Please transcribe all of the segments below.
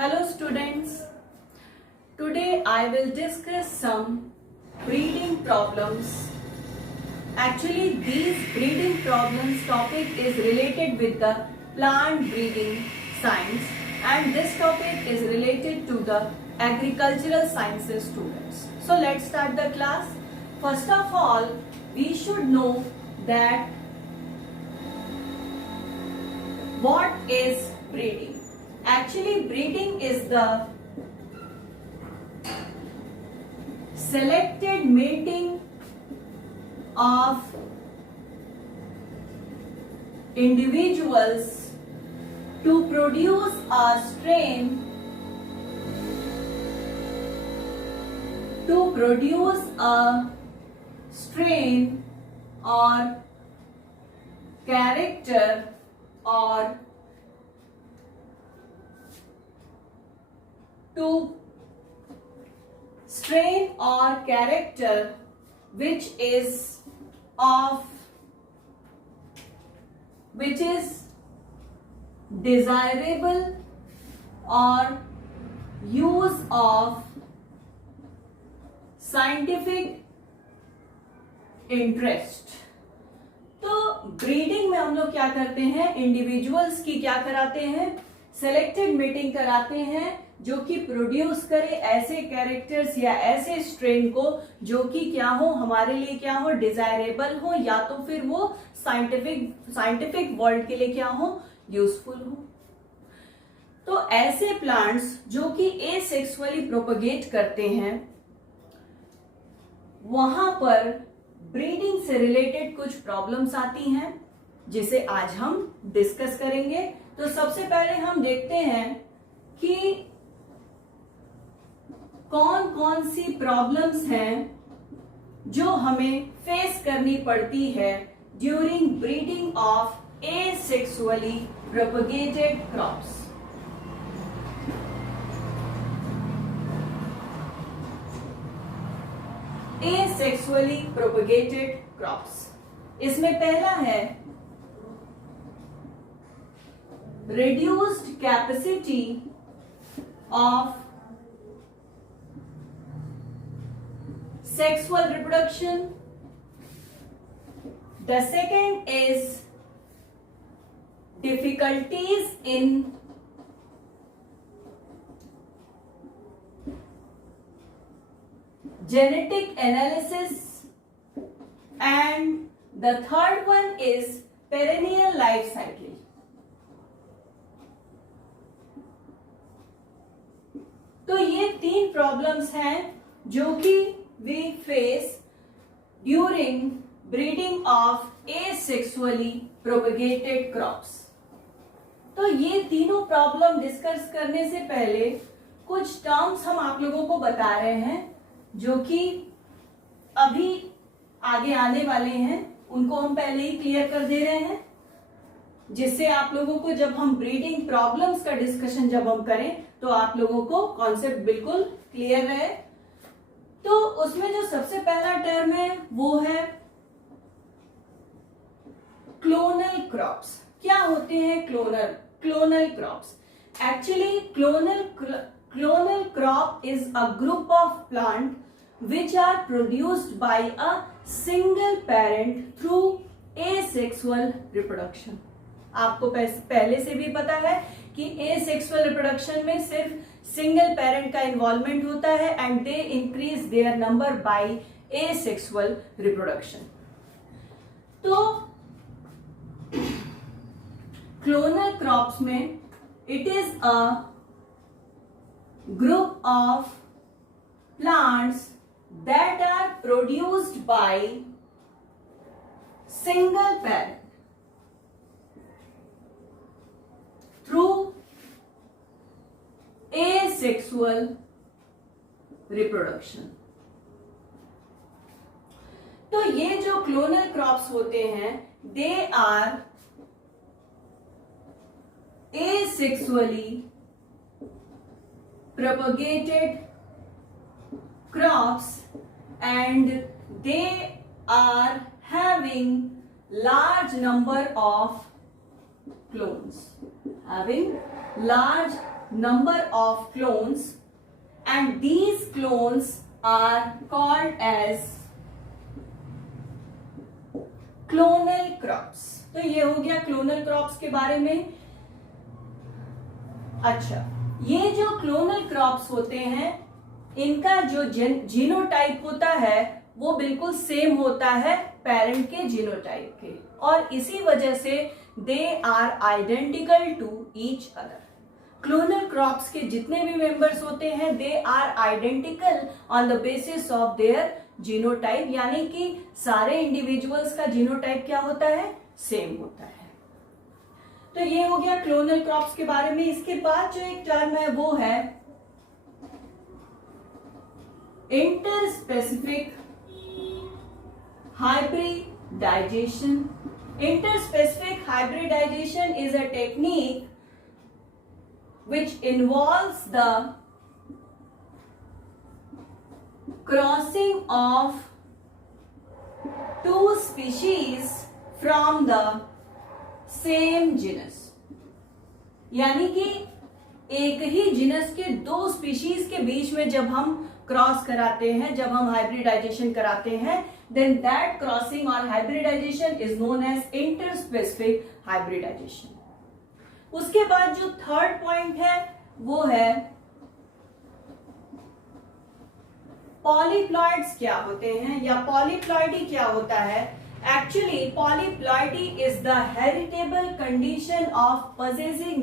Hello students, today I will discuss some breeding problems. Actually these breeding problems topic is related with the plant breeding science and this topic is related to the agricultural sciences students. So let's start the class. First of all, we should know that what is breeding. Actually, breeding is the selected mating of individuals to produce a strain or character or to strain or character which is desirable or use of scientific interest. तो breeding में हम लोग क्या करते हैं, individuals की क्या कराते हैं, सेलेक्टेड मीटिंग कराते हैं जो कि प्रोड्यूस करे ऐसे कैरेक्टर्स या ऐसे स्ट्रेन को जो कि क्या हो, हमारे लिए क्या हो, डिजायरेबल हो या तो फिर वो साइंटिफिक वर्ल्ड के लिए क्या हो, यूजफुल हो। तो ऐसे प्लांट्स जो कि एसेक्सुअली प्रोपगेट करते हैं वहां पर ब्रीडिंग से रिलेटेड कुछ प्रॉब्लम्स आती हैं जिसे आज हम डिस्कस करेंगे। तो सबसे पहले हम देखते हैं कि कौन कौन सी प्रॉब्लम्स हैं जो हमें फेस करनी पड़ती है during breeding of asexually propagated crops. Asexually propagated crops, इसमें पहला है reduced capacity of sexual reproduction. The second is difficulties in genetic analysis, and the third one is perennial life cycle. तो ये तीन प्रॉब्लम्स हैं जो कि we face during breeding of asexually propagated crops. तो ये तीनों प्रॉब्लम डिस्कस करने से पहले कुछ टर्म्स हम आप लोगों को बता रहे हैं जो कि अभी आगे आने वाले हैं, उनको हम पहले ही क्लियर कर दे रहे हैं जिससे आप लोगों को जब हम ब्रीडिंग प्रॉब्लम्स का डिस्कशन जब हम करें तो आप लोगों को कॉन्सेप्ट बिल्कुल क्लियर रहे। तो उसमें जो सबसे पहला टर्म है वो है क्लोनल क्रॉप्स। क्या होते हैं clonal crops? Actually clonal crop is a group of plant which are produced by a single parent through asexual reproduction। आपको पहले से भी पता है कि एसेक्सुअल रिप्रोडक्शन में सिर्फ सिंगल पेरेंट का इन्वॉल्वमेंट होता है and they increase their number by asexual reproduction. तो क्लोनल क्रॉप्स में it is a group of plants that are produced by single parent through asexual reproduction। तो ये जो क्लोनल क्रॉप्स होते हैं they are asexually propagated crops and they are having large number of clones, having large number of clones and these clones are called as clonal crops. तो ये हो गया clonal crops के बारे में. अच्छा, ये जो क्लोनल क्रॉप्स होते हैं इनका जो जीनोटाइप होता है वो बिल्कुल सेम होता है पेरेंट के जीनोटाइप के, और इसी वजह से they are identical to each other. Clonal crops के जितने भी मेंबर्स होते हैं they are identical on the basis of their genotype, यानी कि सारे इंडिविजुअल्स का जीनोटाइप क्या होता है, सेम होता है. तो ये हो गया क्लोनल क्रॉप्स के बारे में. इसके बाद जो एक टर्म है वो है interspecific hybridization. Interspecific hybridization is a technique which involves the crossing of two species from the same genus. यानी कि एक ही जिनस के दो स्पीशीज के बीच में जब हम क्रॉस कराते हैं, जब हम हाइब्रिडाइजेशन कराते हैं, then that crossing or hybridization is known as interspecific hybridization. उसके बाद जो थर्ड पॉइंट है वो है पॉलीप्लॉइड्स क्या होते हैं या पॉलीप्लॉइडी क्या होता है. Actually polyploidy is the heritable condition of possessing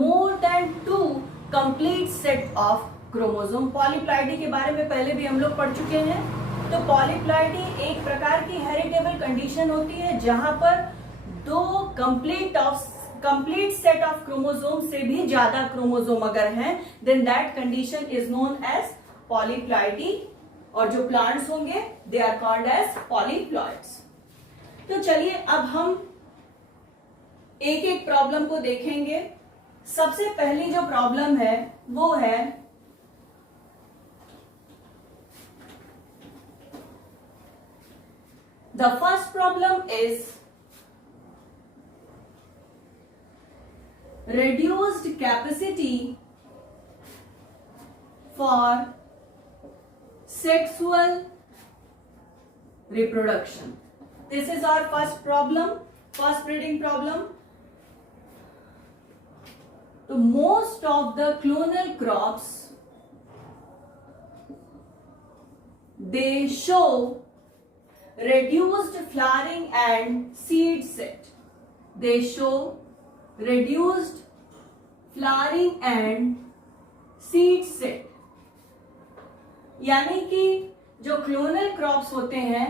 more than two complete set of chromosome. Polyploidy के बारे में पहले भी हम लोग पढ़ चुके हैं. तो पॉलीप्लॉइडी एक प्रकार की हेरिटेबल कंडीशन होती है जहां पर दो कंप्लीट सेट ऑफ क्रोमोसोम से भी ज्यादा क्रोमोसोम अगर हैं, then that condition is known as polyploidy, और जो प्लांट्स होंगे they are called as polyploids. तो चलिए अब हम एक एक प्रॉब्लम को देखेंगे. सबसे पहली जो प्रॉब्लम है वो है the first problem is reduced capacity for sexual reproduction. This is our first problem, first breeding problem. So most of the clonal crops, they show reduced flowering and seed set. They show reduced flowering and seed set. यानी कि जो clonal crops होते हैं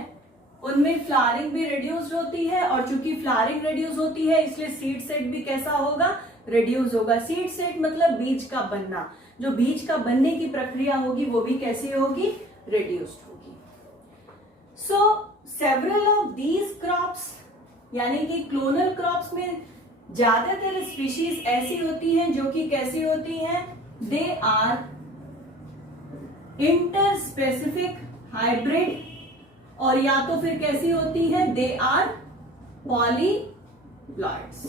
उनमें flowering भी reduced होती है, और चूंकि फ्लावरिंग रिड्यूस होती है इसलिए सीड सेट भी कैसा होगा, रिड्यूस होगा. सीड सेट मतलब बीज का बनना, जो बीज का बनने की प्रक्रिया होगी वो भी कैसी होगी, रिड्यूस्ड होगी. सो सेवरल ऑफ दीज क्रॉप्स, यानी कि क्लोनल क्रॉप्स में ज्यादातर स्पीशीज ऐसी होती हैं जो कि कैसी होती हैं, दे आर इंटरस्पेसिफिक हाइब्रिड, और या तो फिर कैसी होती है, दे आर पॉलीप्लॉइड्स.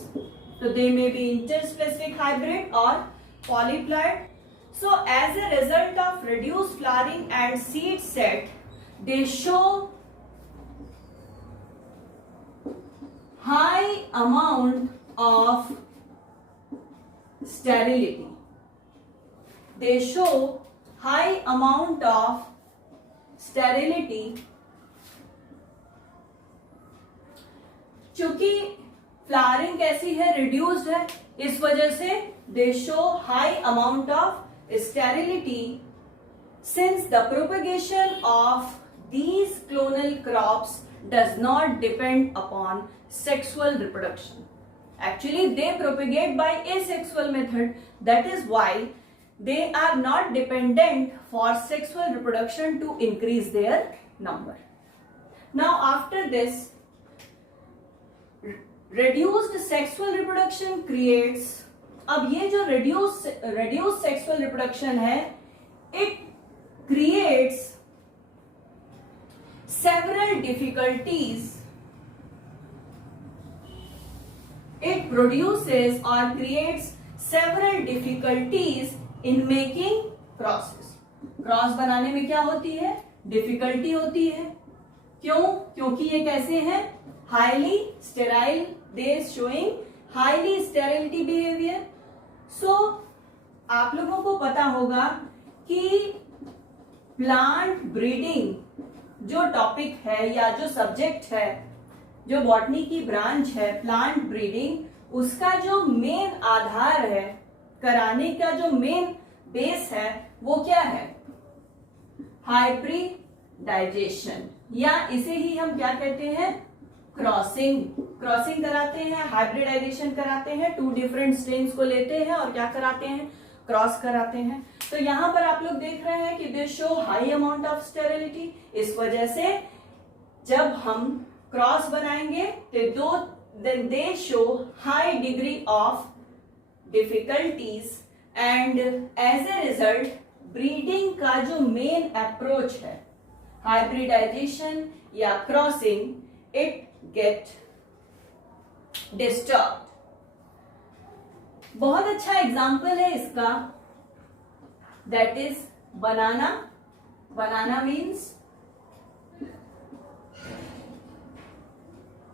तो they may be interspecific hybrid और polyploid. So as a result of reduced flowering and seed set they show high amount of sterility. They show high amount of sterility. चूंकि फ्लावरिंग कैसी है, reduced है, इस वजह से they show high amount of sterility. Since the propagation of these clonal crops does not depend upon sexual reproduction. Actually, they propagate by asexual method. That is why they are not dependent for sexual reproduction to increase their number. Now, after this, reduced sexual reproduction creates. अब ये जो reduced sexual reproduction है, it creates several difficulties. It produces or creates several difficulties in making crosses. Cross बनाने में क्या होती है? Difficulty होती है. क्यों? क्योंकि ये कैसे हैं? Highly sterile, they showing highly sterility behaviour. So आप लोगों को पता होगा कि प्लांट ब्रीडिंग जो टॉपिक है या जो सब्जेक्ट है, जो बॉटनी की ब्रांच है प्लांट ब्रीडिंग, उसका जो मेन आधार है, कराने का जो मेन बेस है, वो क्या है? हाइब्रिडाइजेशन, या इसे ही हम क्या कहते हैं? क्रॉसिंग. क्रॉसिंग कराते हैं, हाइब्रिडाइजेशन कराते हैं, टू डिफरेंट स्ट्रेन्स को लेते हैं और क्या कराते हैं? क्रॉस कराते हैं. तो यहां पर आप लोग देख रहे हैं कि दे show high amount of sterility. इस वजह से जब हम क्रॉस बनाएंगे तो then they show high degree of difficulties, and as a result breeding का जो मेन अप्रोच है, हाइब्रिडाइजेशन या क्रॉसिंग, इट गेट डिस्टर्ब. बहुत अच्छा एग्जाम्पल है इसका, that is banana. Banana means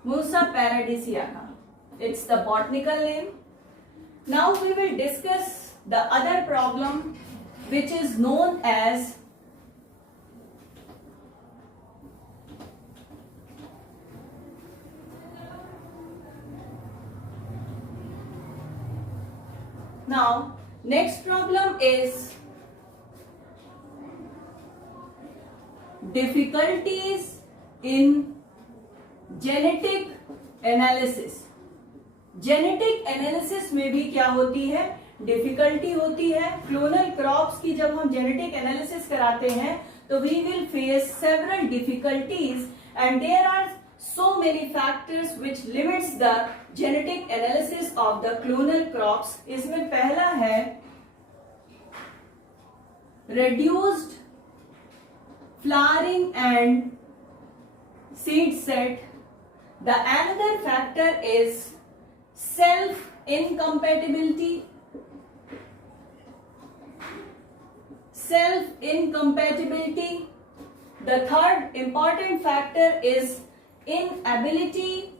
Musa paradisiaca. It's the botanical name. Now we will discuss the other problem which is known as next problem is difficulties in genetic analysis. Genetic analysis में भी क्या होती है? Difficulty होती है. Clonal crops की जब हम जेनेटिक एनालिसिस कराते हैं तो we will face several difficulties and there are so many factors which limits the genetic analysis of the clonal crops. इसमें पहला है reduced flowering and seed set. The another factor is self incompatibility. Self incompatibility. The third important factor is inability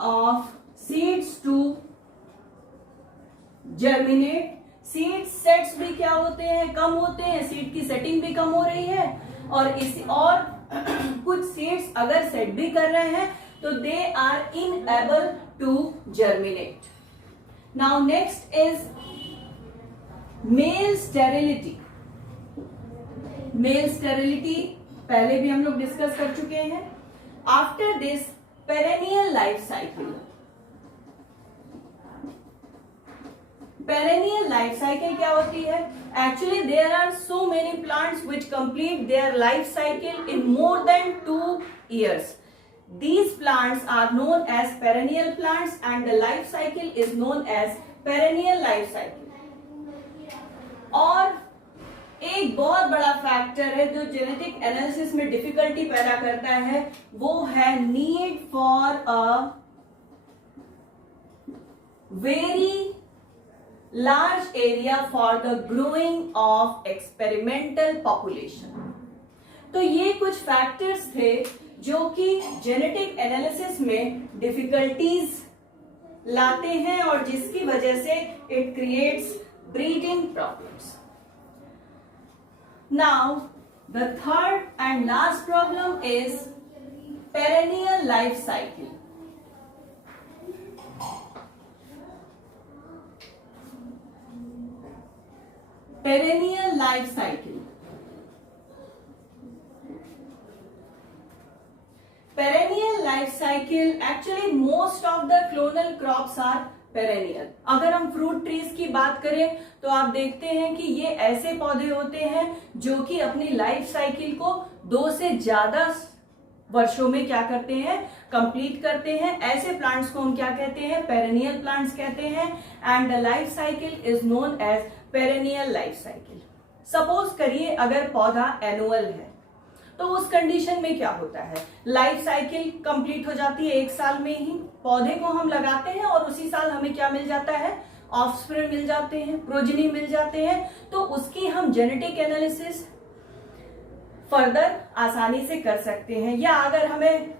of seeds to germinate. Seed sets भी क्या होते हैं? कम होते हैं. Seed की सेटिंग भी कम हो रही है और कुछ सीड्स अगर सेट भी कर रहे हैं तो they are unable to germinate. Now next is male sterility. Male sterility पहले भी हम लोग डिस्कस कर चुके हैं. After this perennial life cycle. Perennial life cycle क्या होती है? Actually there are so many plants which complete their life cycle in more than 2 years. These plants are known as perennial plants and the life cycle is known as perennial life cycle. और एक बहुत बड़ा factor है जो genetic analysis में difficulty पैदा करता है, वो है need for a very large area for the growing of experimental population. तो ये कुछ फैक्टर्स थे जो कि जेनेटिक एनालिसिस में डिफिकल्टीज लाते हैं और जिसकी वजह से it creates breeding problems. Now the third and last problem is perennial life cycle. Perennial life cycle. Perennial life cycle, actually most of the clonal crops are perennial. अगर हम fruit trees की बात करें तो आप देखते हैं कि ये ऐसे पौधे होते हैं जो कि अपनी लाइफ साइकिल को 2 से ज्यादा वर्षों में क्या करते हैं? कंप्लीट करते हैं. ऐसे प्लांट्स को हम क्या कहते हैं? पेरेनियल प्लांट्स कहते हैं. And the life cycle is known as perennial life cycle. Suppose करिए अगर पौधा एनुअल है तो उस कंडीशन में क्या होता है, लाइफ साइकिल कंप्लीट हो जाती है 1 साल में ही। पौधे को हम लगाते हैं और उसी साल हमें क्या मिल जाता है, ऑफस्प्रिंग मिल जाते हैं, प्रोजेनी मिल जाते हैं। तो उसकी हम जेनेटिक एनालिसिस फर्दर आसानी से कर सकते हैं, या अगर हमें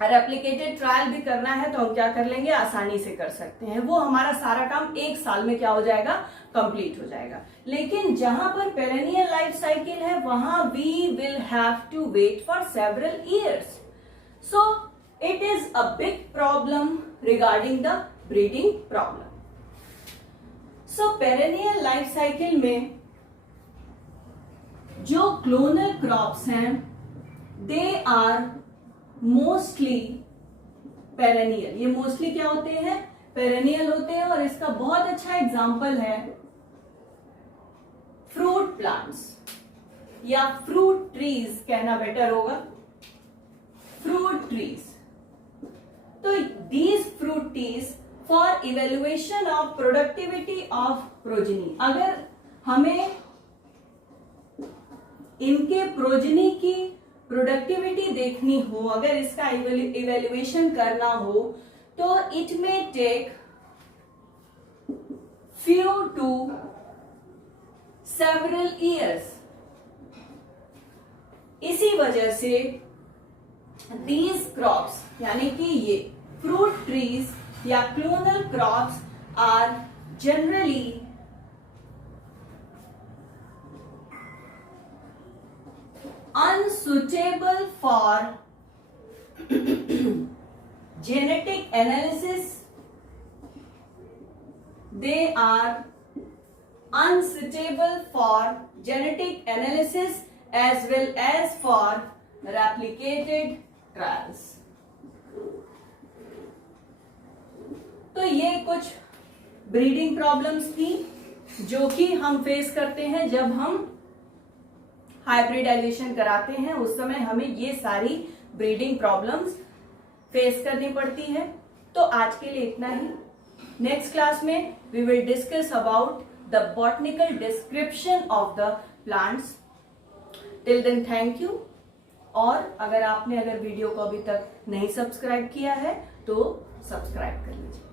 रेप्लिकेटेड ट्रायल भी करना है तो हम क्या कर लेंगे, आसानी से कर सकते हैं। वो हमारा सारा काम 1 साल में क्या हो जाएगा, कंप्लीट हो जाएगा। लेकिन जहां पर पेरेनियल लाइफ साइकिल है वहां we will have to wait for several years. So it is a big problem regarding the breeding problem. So perennial life cycle में जो क्लोनल क्रॉप्स हैं दे आर मोस्टली पेरेनियल। ये mostly क्या होते हैं, perennial होते हैं। और इसका बहुत अच्छा एग्जांपल है फ्रूट प्लांट्स, या फ्रूट ट्रीज कहना बेटर होगा, फ्रूट ट्रीज। तो these fruit trees for evaluation of productivity of progeny, अगर हमें इनके प्रोजेनी की प्रोडक्टिविटी देखनी हो, अगर इसका इवेल्युएशन करना हो, तो it may take few to several years. इसी वजह से दीज क्रॉप्स यानी कि ये फ्रूट ट्रीज या clonal crops are generally unsuitable for genetic analysis. They are unsuitable for genetic analysis as well as for replicated trials. तो ये कुछ ब्रीडिंग प्रॉब्लम्स थी जो कि हम फेस करते हैं जब हम हाइब्रिडाइजेशन कराते हैं। उस समय हमें ये सारी ब्रीडिंग प्रॉब्लम्स फेस करनी पड़ती है। तो आज के लिए इतना ही। नेक्स्ट क्लास में we will discuss about the botanical description of the plants. Till then thank you. और अगर वीडियो को अभी तक नहीं सब्सक्राइब किया है तो सब्सक्राइब कर लीजिए।